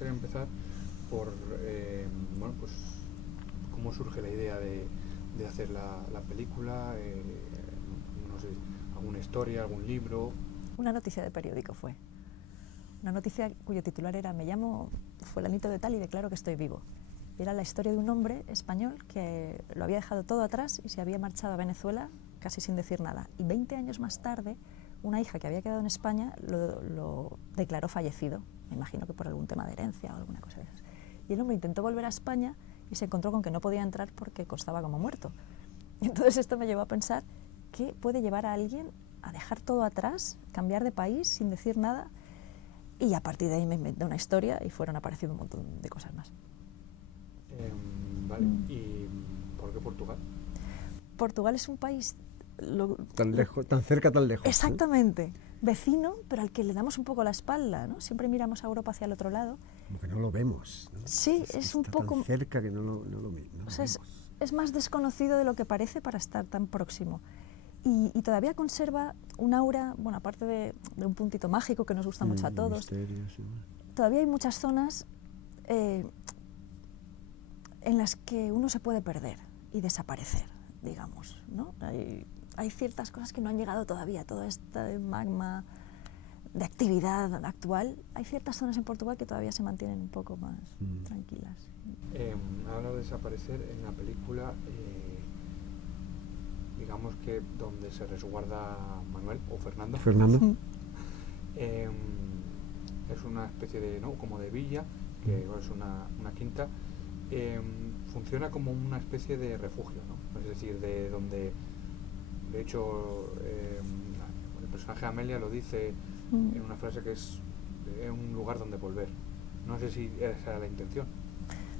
gustaría empezar por, bueno, pues, cómo surge la idea de hacer la película, no sé, alguna historia, algún libro. Una noticia de periódico fue. Una noticia cuyo titular era "Me llamo fulanito de tal y declaro que estoy vivo". Era la historia de un hombre español que lo había dejado todo atrás y se había marchado a Venezuela casi sin decir nada. Y 20 años más tarde, una hija que había quedado en España lo declaró fallecido. Me imagino que por algún tema de herencia o alguna cosa de esas. Y el hombre intentó volver a España y se encontró con que no podía entrar porque constaba como muerto. Y entonces esto me llevó a pensar qué puede llevar a alguien a dejar todo atrás, cambiar de país sin decir nada. Y a partir de ahí me inventé una historia y fueron apareciendo un montón de cosas más. Vale, ¿y por qué Portugal? Portugal es un país... tan lejos, tan cerca, tan lejos. Exactamente. Vecino, pero al que le damos un poco la espalda, ¿no? Siempre miramos a Europa hacia el otro lado. Como que no lo vemos, ¿no? Sí, es un poco... tan cerca que no lo o sea, vemos. Es más desconocido de lo que parece para estar tan próximo. Y todavía conserva un aura, bueno, aparte de un puntito mágico que nos gusta mucho a todos, Misterio, sí. todavía hay muchas zonas en las que uno se puede perder y desaparecer, digamos, ¿no? Hay ciertas cosas que no han llegado todavía, todo este magma de actividad actual. Hay ciertas zonas en Portugal que todavía se mantienen un poco más tranquilas. Ha hablado de desaparecer en la película, digamos que donde se resguarda Manuel o Fernando. Es una especie de, ¿no?, como de villa, que es una quinta. Funciona como una especie de refugio, ¿no? Es decir, de donde, de hecho, el personaje Amelia lo dice en una frase que es un lugar donde volver. No sé si esa era la intención.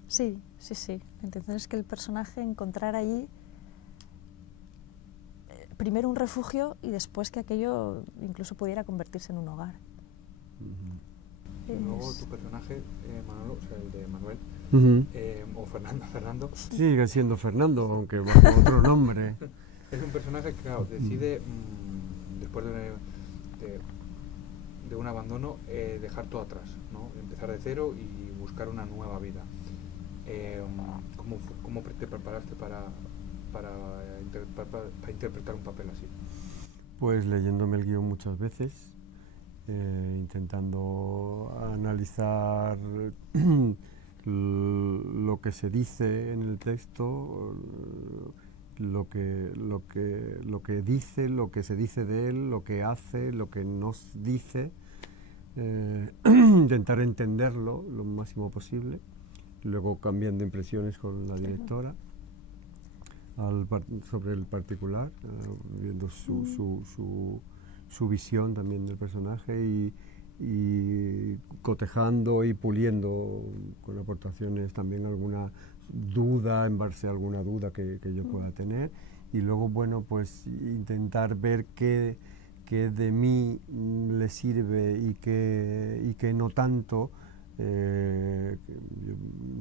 Sí. La intención es que el personaje encontrara allí primero un refugio y después que aquello incluso pudiera convertirse en un hogar. Y luego tu personaje, Manolo, o sea, el de Manuel, o Fernando. Sigue siendo Fernando, aunque bajo otro nombre. Es un personaje que, claro, decide, después de un abandono, dejar todo atrás, ¿no? Empezar de cero y buscar una nueva vida. ¿Cómo te preparaste para interpretar un papel así? Pues leyéndome el guión muchas veces, intentando analizar lo que se dice en el texto, lo que dice, lo que se dice de él, lo que hace, lo que nos dice, intentar entenderlo lo máximo posible, luego cambiando impresiones con la directora sobre el particular, viendo su visión también del personaje y cotejando y puliendo con aportaciones también alguna duda, en base a alguna duda que yo pueda tener, y luego, bueno, pues intentar ver qué de mí le sirve y qué no tanto.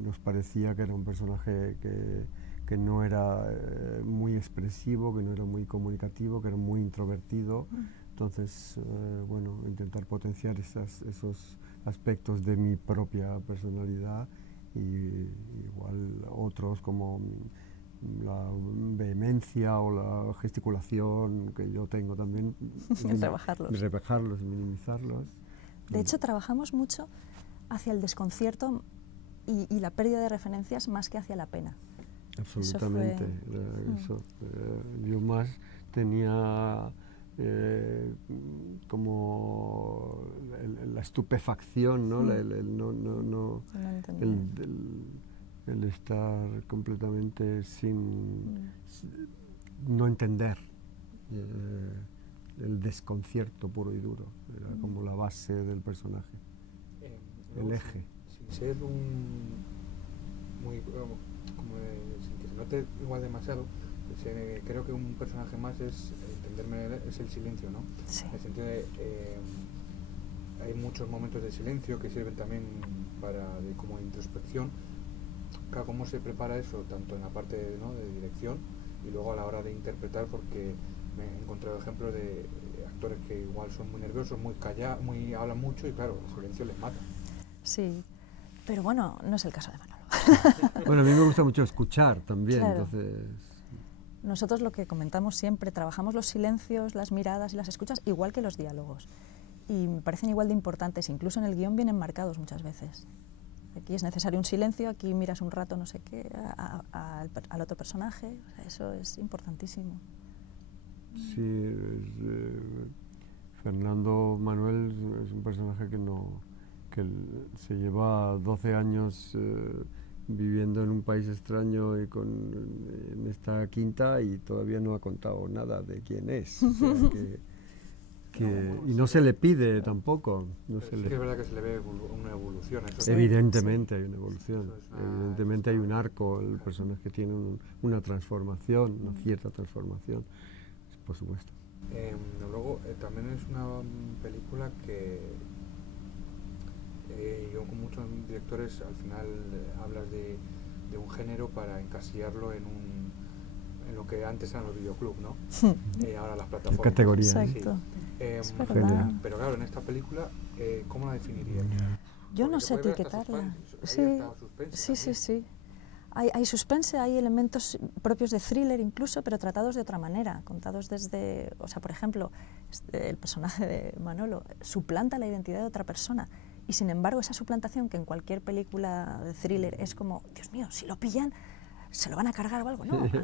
Nos parecía que era un personaje que no era muy expresivo, que no era muy comunicativo, que era muy introvertido. Entonces, bueno, intentar potenciar esos aspectos de mi propia personalidad, y igual otros como la vehemencia o la gesticulación que yo tengo también, rebajarlos y minimizarlos. De hecho, trabajamos mucho hacia el desconcierto y la pérdida de referencias más que hacia la pena. Absolutamente. Yo más tenía como la estupefacción, ¿no? El estar completamente no entender, el desconcierto puro y duro, era como la base del personaje, el eje. Sin ser muy sin que se note igual demasiado, creo que un personaje más es el silencio, ¿no? Sí. En el sentido de hay muchos momentos de silencio que sirven también como introspección. Claro, ¿cómo se prepara eso tanto en la parte, ¿no?, de dirección y luego a la hora de interpretar? Porque me he encontrado ejemplos de actores que igual son muy nerviosos, muy callados, hablan mucho, y claro, el silencio les mata. Sí. Pero bueno, no es el caso de Manolo. Bueno, a mí me gusta mucho escuchar también, Claro. entonces... Nosotros lo que comentamos siempre, trabajamos los silencios, las miradas y las escuchas igual que los diálogos. Y me parecen igual de importantes, incluso en el guión vienen marcados muchas veces. Aquí es necesario un silencio, aquí miras un rato no sé qué al otro personaje, o sea, eso es importantísimo. Sí, Fernando Manuel es un personaje que se lleva 12 años viviendo en un país extraño y en esta quinta y todavía no ha contado nada de quién es. O sea, y no se le pide tampoco. No se Sí que es verdad que se le ve una evolución. Eso Evidentemente hay una evolución, eso es evidentemente hay un arco, el personaje tiene una transformación, una cierta transformación, por supuesto. Luego también es una película que yo con muchos directores al final hablas de un género para encasillarlo en lo que antes eran los videoclubs, ¿no? Ahora las plataformas. Categorías. Exacto. Sí. Es verdad. Pero claro, en esta película, ¿cómo la definirías? Yo Porque no se sé puede ver hasta etiquetarla. suspense, ahí está suspense Sí, sí, también. sí. Hay suspense, hay elementos propios de thriller incluso, pero tratados de otra manera, contados desde, o sea, por ejemplo, el personaje de Manolo suplanta la identidad de otra persona y sin embargo esa suplantación que en cualquier película de thriller es como, Dios mío, si lo pillan, se lo van a cargar o algo. No, aquí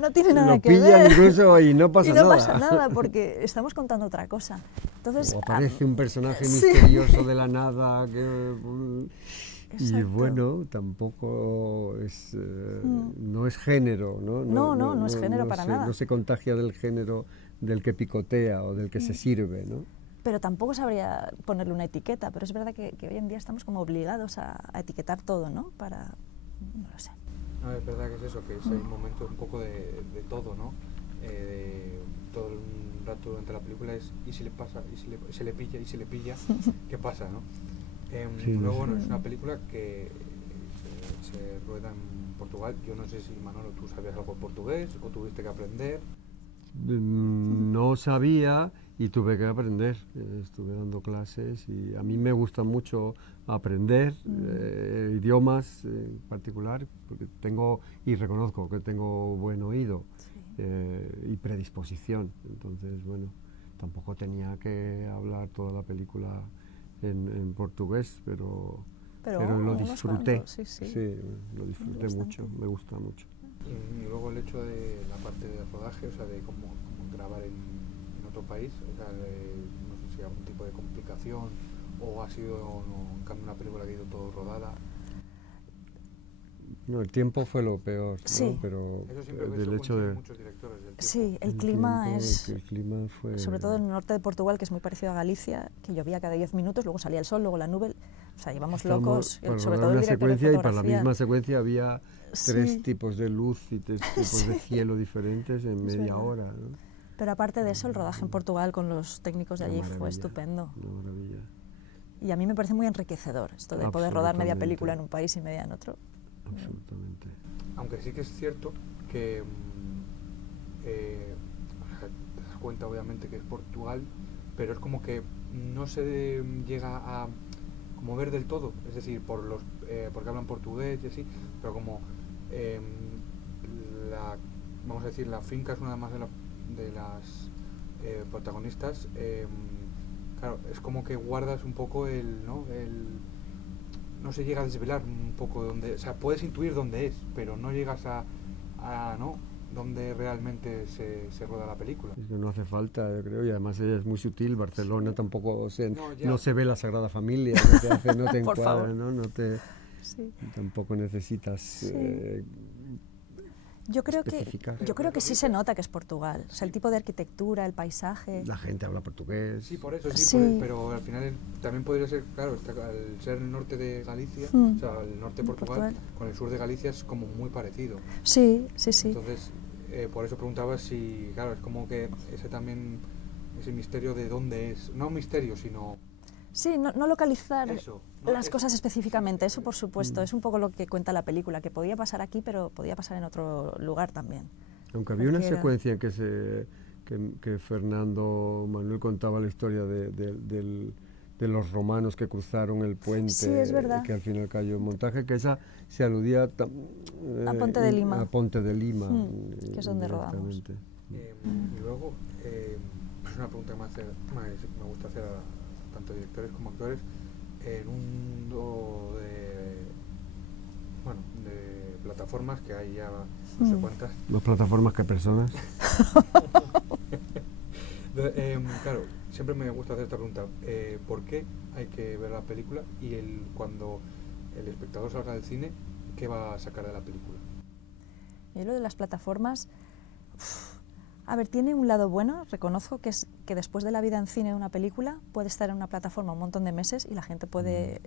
no tiene nada que ver. Lo pillan incluso y no pasa y no nada. pasa nada porque estamos contando otra cosa. Entonces, O aparece un personaje sí. misterioso de la nada y Exacto. bueno, tampoco es no es género, ¿no? No es género para nada. No se contagia del género del que picotea o del que se sirve, ¿no? Pero tampoco sabría ponerle una etiqueta, pero es verdad que hoy en día estamos como obligados a etiquetar todo, ¿no? No lo sé. No, es verdad que es eso, que hay momentos un poco de todo, ¿no? Todo el rato durante la película es y si le pasa, y si se le pilla, y si le pilla, ¿qué pasa, no? Sí, luego, sí. bueno, es una película que se rueda en Portugal. Yo no sé si, Manolo, tú sabías algo de portugués o tuviste que aprender. No sabía y tuve que aprender. Estuve dando clases y a mí me gusta mucho aprender idiomas en particular, porque reconozco que tengo buen oído y predisposición. Entonces, bueno, tampoco tenía que hablar toda la película en portugués, pero lo disfruté. Cuantos, sí. Lo disfruté mucho, me gusta mucho. Y luego el hecho de la parte de rodaje, o sea, de cómo grabar en otro país, o sea, no sé si algún tipo de complicación o ha sido, en cambio, una película que ha ido todo rodada. No, el tiempo fue lo peor, Sí. ¿no? Pero Eso siempre del hecho de... muchos directores del tiempo. Sí, el clima tiempo, es, el clima fue... sobre todo en el norte de Portugal, que es muy parecido a Galicia, que llovía cada 10 minutos, luego salía el sol, luego la nube, o sea, íbamos locos, Para sobre rodar todo el una director de secuencia y para la fotografía. misma secuencia había Sí. 3 tipos de luz y 3 tipos de cielo diferentes en Es media verdad. hora, ¿no? Pero aparte de eso, el rodaje en Portugal con los técnicos de Una allí fue maravilla, estupendo. Una maravilla. Y a mí me parece muy enriquecedor esto de poder rodar media Absolutamente. película en un país y media en otro. Absolutamente. Aunque sí que es cierto que o sea, te das cuenta obviamente que es Portugal, pero es como que no se llega a como ver del todo, es decir, porque hablan portugués y así, pero como vamos a decir, la finca es una más de las protagonistas, claro, es como que guardas un poco no se llega a desvelar un poco dónde, o sea, puedes intuir dónde es, pero no llegas a ¿no? Dónde realmente se rueda la película. Es que no hace falta, yo creo, y además ella es muy sutil. Barcelona tampoco No, no se ve la Sagrada Familia, no te Por encuadra, favor. ¿no? Sí. Tampoco necesitas Sí. Yo creo que sí se nota que es Portugal. O sea, el tipo de arquitectura, el paisaje. La gente habla portugués. Sí, por eso, sí, Sí. pero al final también podría ser, claro, al ser el norte de Galicia, Mm. o sea, el norte de Portugal, con el sur de Galicia es como muy parecido. Sí, sí, sí. Entonces, por eso preguntaba si, claro, es como que ese misterio de dónde es, no un misterio, sino... Sí, no localizar Eso, las cosas específicamente, eso por supuesto, es un poco lo que cuenta la película, que podía pasar aquí, pero podía pasar en otro lugar también. Aunque había una Cualquiera. secuencia en que Fernando Manuel contaba la historia de los romanos que cruzaron el puente, Sí, es verdad. que al final cayó en montaje, que esa se aludía A Ponte de Lima. A Ponte de Lima, que es donde rodamos. directamente. Y luego, es una pregunta que me gusta hacer a tanto directores como actores, en un mundo de plataformas que hay ya no sé cuántas. Más plataformas que personas. Claro, siempre me gusta hacer esta pregunta. ¿Por qué hay que ver la película? Y cuando el espectador salga del cine, ¿qué va a sacar de la película? Y lo de las plataformas, a ver, tiene un lado bueno, reconozco, que es que después de la vida en cine de una película puede estar en una plataforma un montón de meses y la gente puede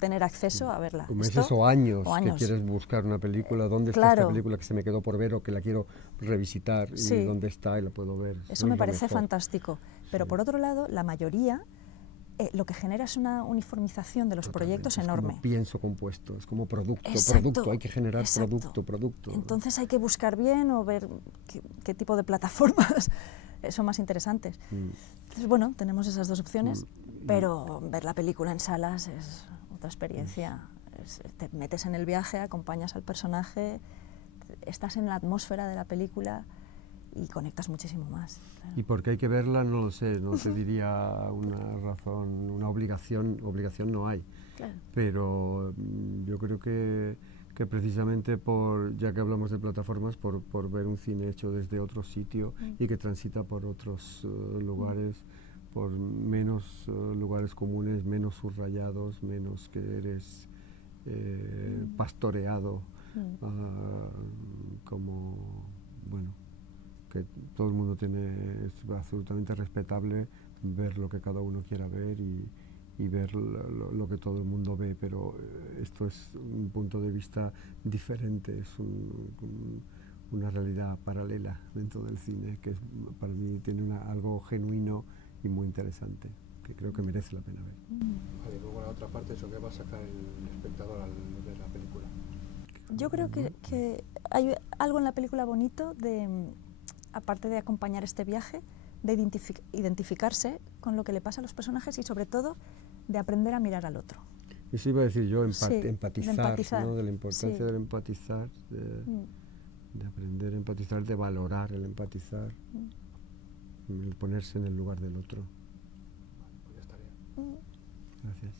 tener acceso a verla. Meses o años, o años, que quieres buscar una película, ¿dónde está claro. esta película que se me quedó por ver o que la quiero revisitar? Sí. Y dónde está y la puedo ver. Eso me parece fantástico. Pero Sí. por otro lado, la mayoría lo que genera es una uniformización de los proyectos enorme. Es como pienso compuesto, es como producto, Exacto, hay que generar exacto. producto. Entonces hay que buscar bien o ver qué tipo de plataformas son más interesantes. Entonces, bueno, tenemos esas dos opciones, pero ver la película en salas es otra experiencia. Te metes en el viaje, acompañas al personaje, estás en la atmósfera de la película y conectas muchísimo más. Claro. ¿Y por qué hay que verla? No lo sé, no te diría una razón, una obligación no hay. Claro. Pero yo creo que precisamente ya que hablamos de plataformas, por ver un cine hecho desde otro sitio y que transita por otros lugares, por menos lugares comunes, menos subrayados, menos que eres pastoreado como, bueno, que todo el mundo es absolutamente respetable ver lo que cada uno quiera ver y ver lo que todo el mundo ve, pero esto es un punto de vista diferente, es una realidad paralela dentro del cine que para mí tiene algo genuino y muy interesante, que creo que merece la pena ver. Vale, luego la otra parte es lo que va a sacar el espectador al ver la película. Yo creo que hay algo en la película bonito aparte de acompañar este viaje, de identificarse con lo que le pasa a los personajes y sobre todo de aprender a mirar al otro. Eso iba a decir yo, Sí, empatizar, ¿no? De la importancia sí. del empatizar, de aprender a empatizar, de valorar el empatizar, el ponerse en el lugar del otro. Pues ya estaría. Gracias.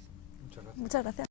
Muchas gracias. Muchas gracias.